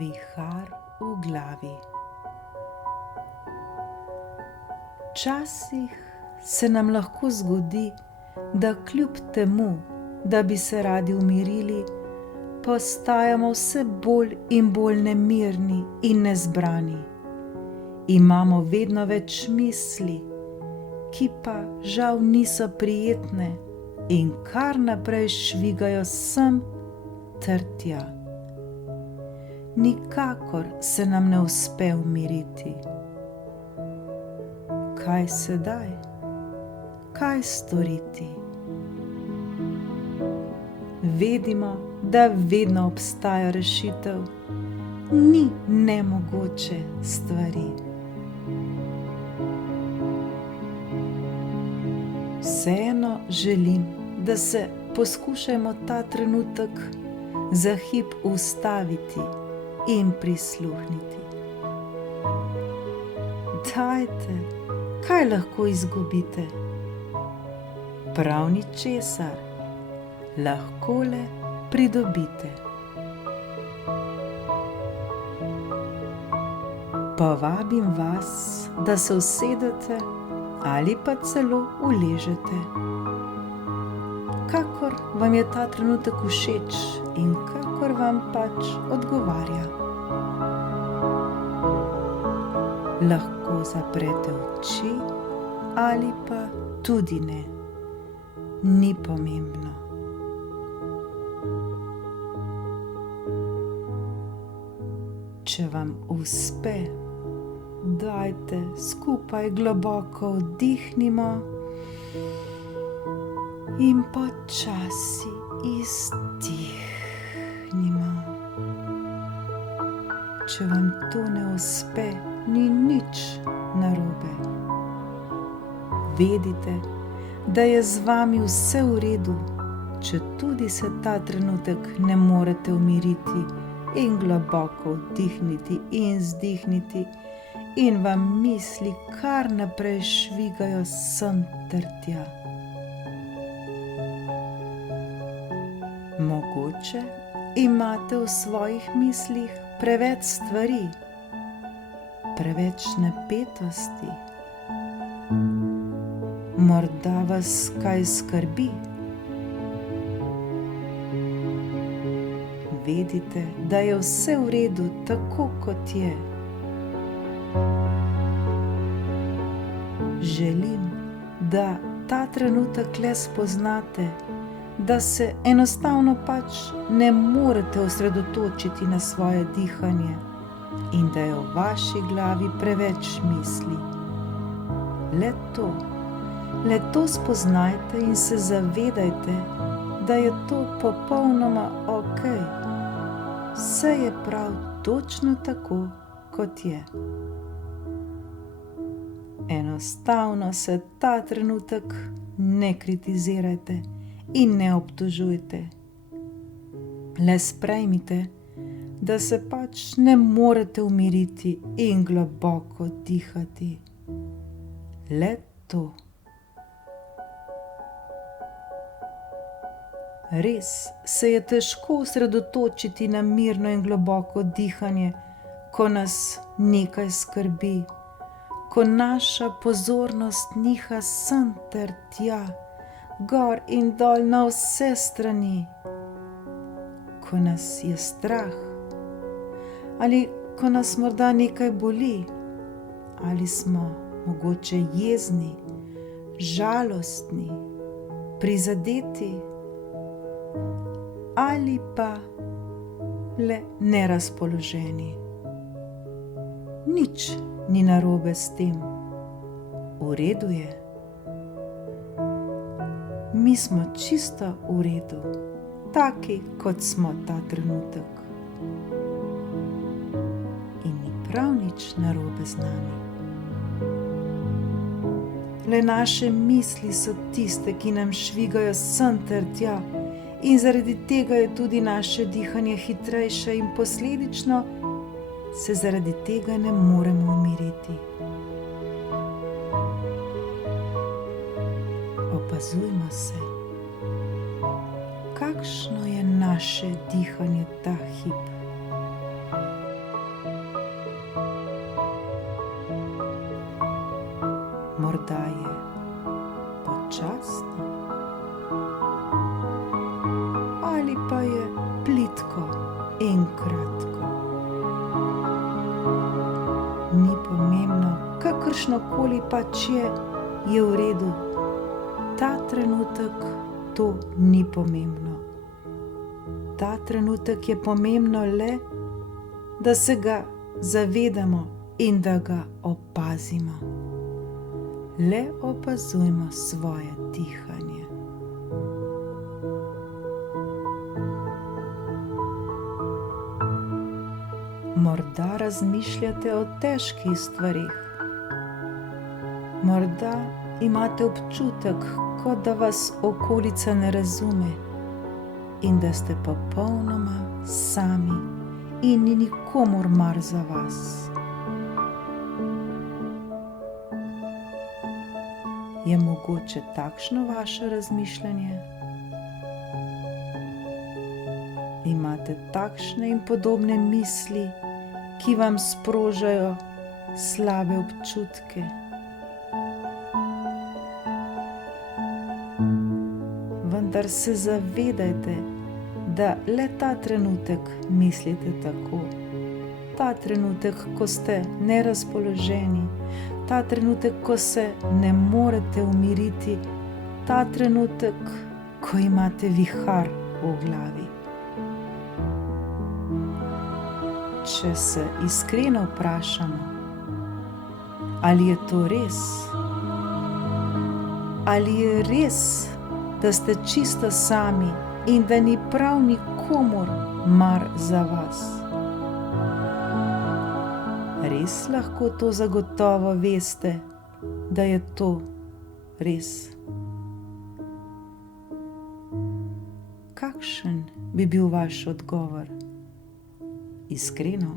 Vihar v glavi. Včasih se nam lahko zgodi, da kljub temu, da bi se radi umirili, postajamo vse bolj in bolj nemirni in nezbrani. Imamo vedno več misli, ki pa žal niso prijetne in kar naprej švigajo sem ter tja. Nikakor se nam ne uspe umiriti. Kaj sedaj? Kaj storiti? Vedimo, da vedno obstaja rešitev. Ni nemogoče stvari. Vseeno želim, da se poskušajmo ta trenutek za hip ustaviti in prisluhniti. Dajte, kaj lahko izgubite? Prav ničesar, lahko le pridobite. Povabim vas, da se usedete ali pa celo uležete. Kakor vam je ta trenutek všeč in kakor vam pač odgovarja. Lahko zaprete oči ali pa tudi ne. Ni pomembno. Če vam uspe, dajte skupaj globoko vdihnimo in počasi izdihnimo. Če vam to ne uspe, ni nič narobe. Vedite, da je z vami vse v redu, četudi se ta trenutek ne morete umiriti in globoko vdihniti in zdihniti in vam misli kar naprej švigajo sem ter tja. Mogoče imate v svojih mislih preveč stvari, preveč napetosti. Morda vas kaj skrbi. Vedite, da je vse v redu tako, kot je. Želim, da ta trenutek le spoznate, da se enostavno pač ne morete osredotočiti na svoje dihanje in da je v vaši glavi preveč misli. Le to spoznajte in se zavedajte, da je to popolnoma okej. Vse je prav točno tako, kot je. Enostavno se ta trenutek ne kritizirajte in ne obtožujte. Le sprejmite, da se pač ne morete umiriti in globoko dihati. Le to. Res se je težko osredotočiti na mirno in globoko dihanje, ko nas nekaj skrbi, ko naša pozornost niha sem ter tja, gor in dol na vse strani, ko nas je strah, ali ko nas morda nekaj boli, ali smo mogoče jezni, žalostni, prizadeti, ali pa le nerazpoloženi. Nič ni narobe s tem. V redu je. Mi smo čisto v redu, taki, kot smo ta trenutek. In ni prav nič narobe z nami. Le naše misli so tiste, ki nam švigajo sem ter tja, in zaradi tega je tudi naše dihanje hitrejše in posledično se zaradi tega ne moremo umiriti. Opazujmo se, kakšno je naše dihanje ta hip. ali pa je plitko in kratko. Ni pomembno, kakršnokoli pač je v redu. Ta trenutek to ni pomembno. Ta trenutek je pomembno le, da se ga zavedamo in da ga opazimo. Le opazujmo svoje dihanje. Morda razmišljate o težkih stvarih. Morda imate občutek, kot da vas okolica ne razume in da ste popolnoma sami in ni nikomur mar za vas. Je mogoče takšno vaše razmišljanje? Imate takšne in podobne misli, ki vam sprožajo slabe občutke? Vendar se zavedajte, da le ta trenutek mislite tako. Ta trenutek, ko ste nerazpoloženi, ta trenutek, ko se ne morete umiriti, ta trenutek, ko imate vihar v glavi. Če se iskreno vprašamo, ali je to res? Ali je res, da ste čisto sami in da ni prav nikomur mar za vas? Res lahko to zagotovo veste, da je to res? Kakšen bi bil vaš odgovor? Iskreno?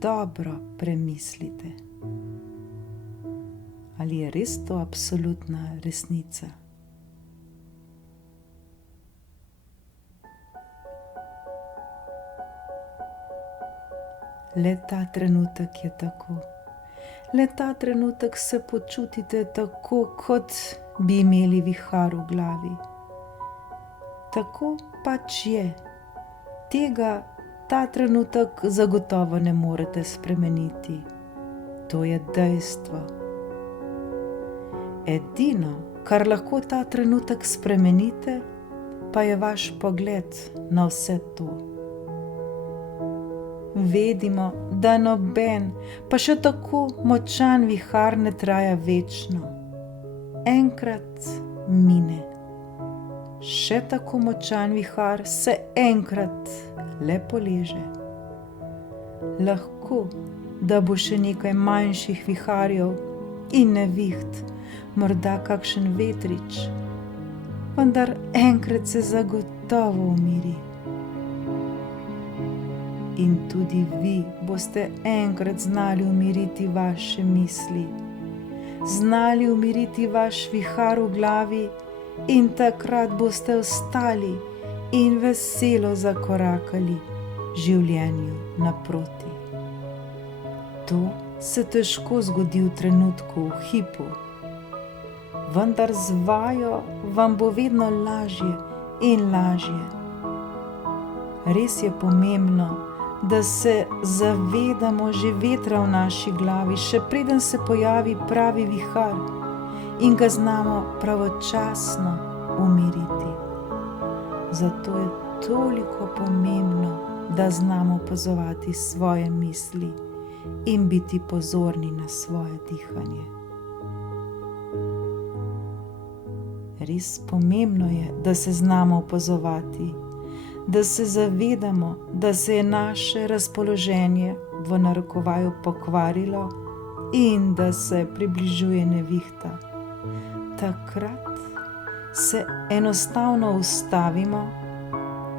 Dobro premislite. Ali je res to absolutna resnica? Le ta trenutek je tako. Le ta trenutek se počutite tako, kot bi imeli vihar v glavi. Tako pač je. Tega ta trenutek zagotovo ne morete spremeniti. To je dejstvo. Edino, kar lahko ta trenutek spremenite, pa je vaš pogled na vse to. Vedimo, da noben, pa še tako močan vihar ne traja večno. Enkrat mine. Še tako močan vihar se enkrat le poleže. Lahko, da bo še nekaj manjših viharjev in neviht, morda kakšen vetrič, vendar enkrat se zagotovo umiri. In tudi vi boste enkrat znali umiriti vaše misli, znali umiriti vaš vihar v glavi in takrat boste ostali in veselo zakorakali življenju naproti. To se težko zgodi v trenutku, v hipu, vendar z vajo vam bo vedno lažje in lažje. Res je pomembno, da se zavedamo že vetra v naši glavi, še preden se pojavi pravi vihar in ga znamo pravočasno umiriti. Zato je toliko pomembno, da znamo opazovati svoje misli in biti pozorni na svoje dihanje. Res pomembno je, da se znamo opazovati, da se zavedamo, da se je naše razpoloženje v narekovaju pokvarilo in da se približuje nevihta. Takrat se enostavno ustavimo,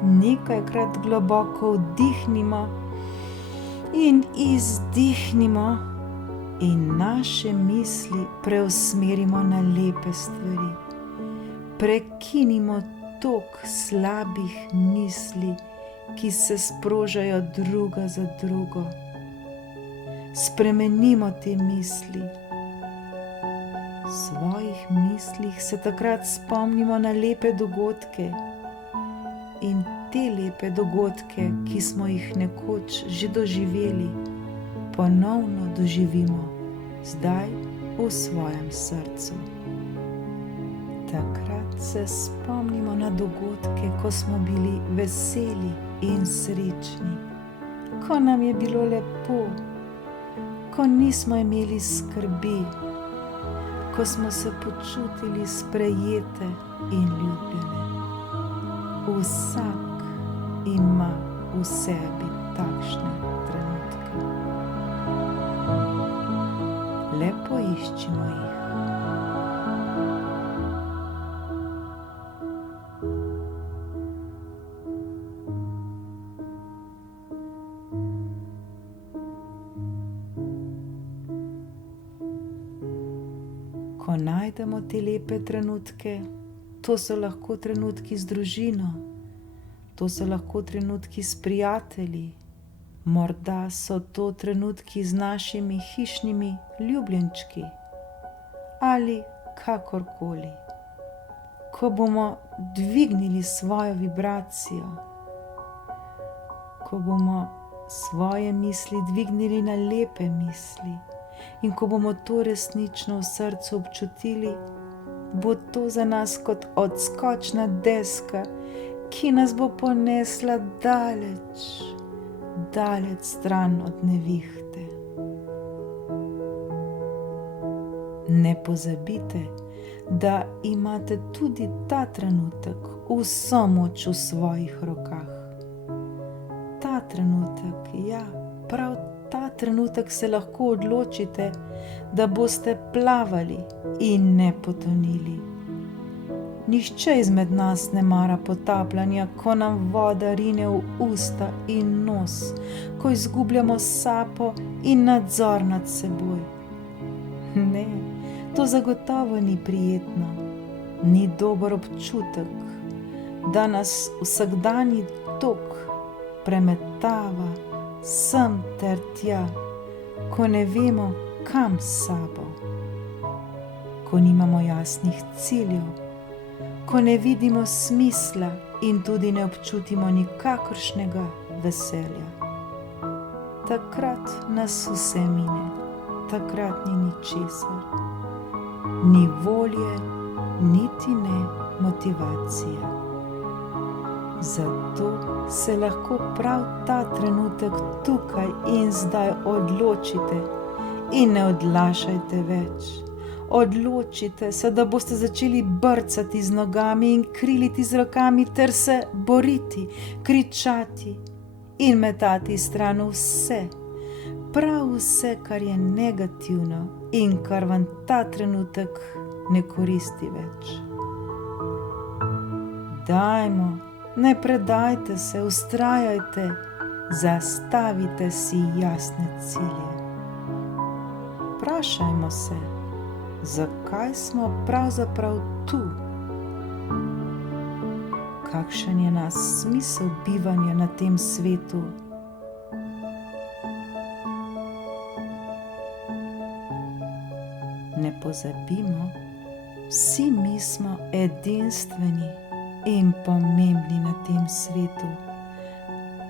nekajkrat globoko vdihnimo in izdihnimo in naše misli preusmerimo na lepe stvari. Prekinimo tok slabih misli, ki se sprožajo druga za drugo. Spremenimo te misli. V svojih mislih se takrat spomnimo na lepe dogodke in te lepe dogodke, ki smo jih nekoč že doživeli, ponovno doživimo zdaj v svojem srcu. Takrat se spomnimo na dogodke, ko smo bili veseli in srečni, ko nam je bilo lepo, ko nismo imeli skrbi, ko smo se počutili sprejete in ljubljene. Vsak ima v sebi takšne trenutke. Le poiščimo jih. Ko najdemo te lepe trenutke, to so lahko trenutki z družino, to so lahko trenutki s prijatelji, morda so to trenutki z našimi hišnimi ljubljenčki ali kakorkoli. Ko bomo dvignili svojo vibracijo, ko bomo svoje misli dvignili na lepe misli in ko bomo to resnično v srcu občutili, bo to za nas kot odskočna deska, ki nas bo ponesla daleč, daleč stran od nevihte. Ne pozabite, da imate tudi ta trenutek vso moč v svojih rokah. Ta trenutek, ja, prav ta trenutek se lahko odločite, da boste plavali in ne potonili. Nihče izmed nas ne mara potapljanja, ko nam voda rine v usta in nos, ko izgubljamo sapo in nadzor nad seboj. Ne, to zagotovo ni prijetno, ni dober občutek, da nas vsakdanji tok premetava sem ter tja, ko ne vemo, kam s sabo, ko nimamo jasnih ciljev, ko ne vidimo smisla in tudi ne občutimo nikakršnega veselja. Takrat nas vse mine, takrat ni ničesar, ni volje, niti ne motivacije. Zato se lahko prav ta trenutek tukaj in zdaj odločite in ne odlašajte več. Odločite se, da boste začeli brcati z nogami in kriliti z rokami ter se boriti, kričati in metati stran vse, prav vse, kar je negativno in kar vam ta trenutek ne koristi več. Dajmo, ne predajte se, vztrajajte, zastavite si jasne cilje. Vprašajmo se, zakaj smo pravzaprav tu? Kakšen je naš smisel bivanja na tem svetu? Ne pozabimo, vsi mi smo edinstveni in pomembni na tem svetu.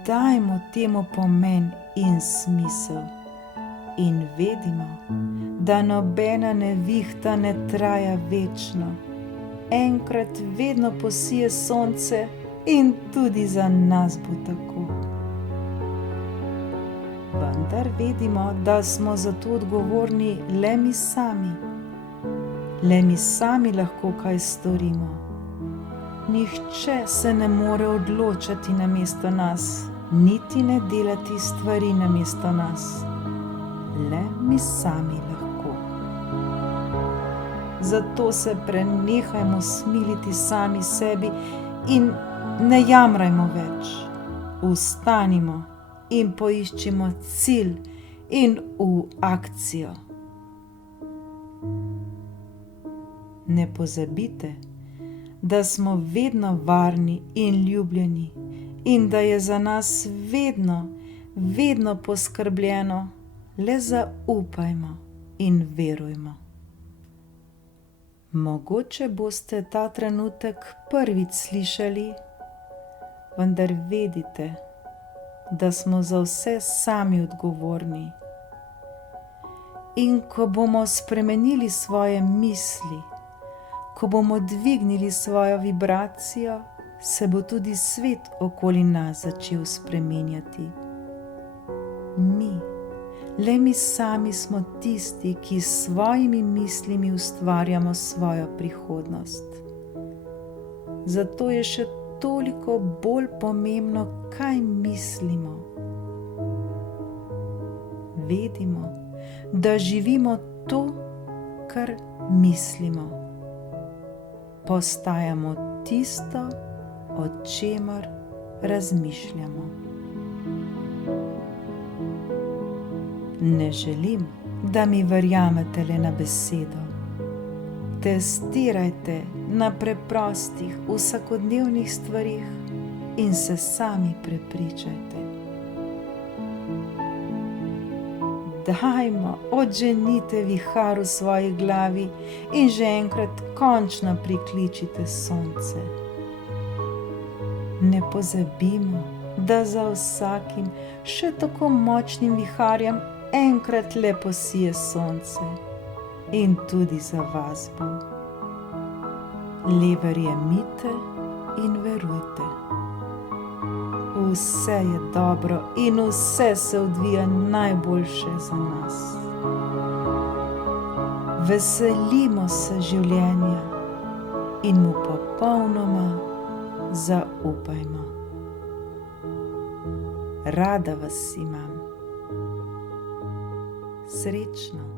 Dajmo temu pomen in smisel in vedimo, da nobena nevihta ne traja večno. Enkrat vedno posije sonce in tudi za nas bo tako. Vendar vedimo, da smo za to odgovorni le mi sami. Le mi sami lahko kaj storimo. Nihče se ne more odločati namesto nas, niti ne delati stvari namesto nas. Le mi sami lahko. Zato se prenehajmo smiliti sami sebi in ne jamrajmo več. Vstanimo in poiščimo cilj in v akcijo. Ne pozabite, da smo vedno varni in ljubljeni in da je za nas vedno, vedno poskrbljeno, le zaupajmo in verujmo. Mogoče boste ta trenutek prvič slišali, vendar vedite, da smo za vse sami odgovorni. In ko bomo spremenili svoje misli, ko bomo dvignili svojo vibracijo, se bo tudi svet okoli nas začel spreminjati. Le mi sami smo tisti, ki s svojimi mislimi ustvarjamo svojo prihodnost. Zato je še toliko bolj pomembno, kaj mislimo. Vedimo, da živimo to, kar mislimo. Postajamo tisto, o čemer razmišljamo. Ne želim, da mi verjamete le na besedo. Testirajte na preprostih, vsakodnevnih stvarih in se sami prepričajte. Dajmo, odženite vihar v svoji glavi in že enkrat končno prikličite sonce. Ne pozabimo, da za vsakim še tako močnim viharjem enkrat le posije sonce in tudi za vas bo. Le verjemite in verujte. Vse je dobro in vse se odvija najboljše za nas. Veselimo se življenja in mu popolnoma zaupajmo. Rada vas imam. Srečno.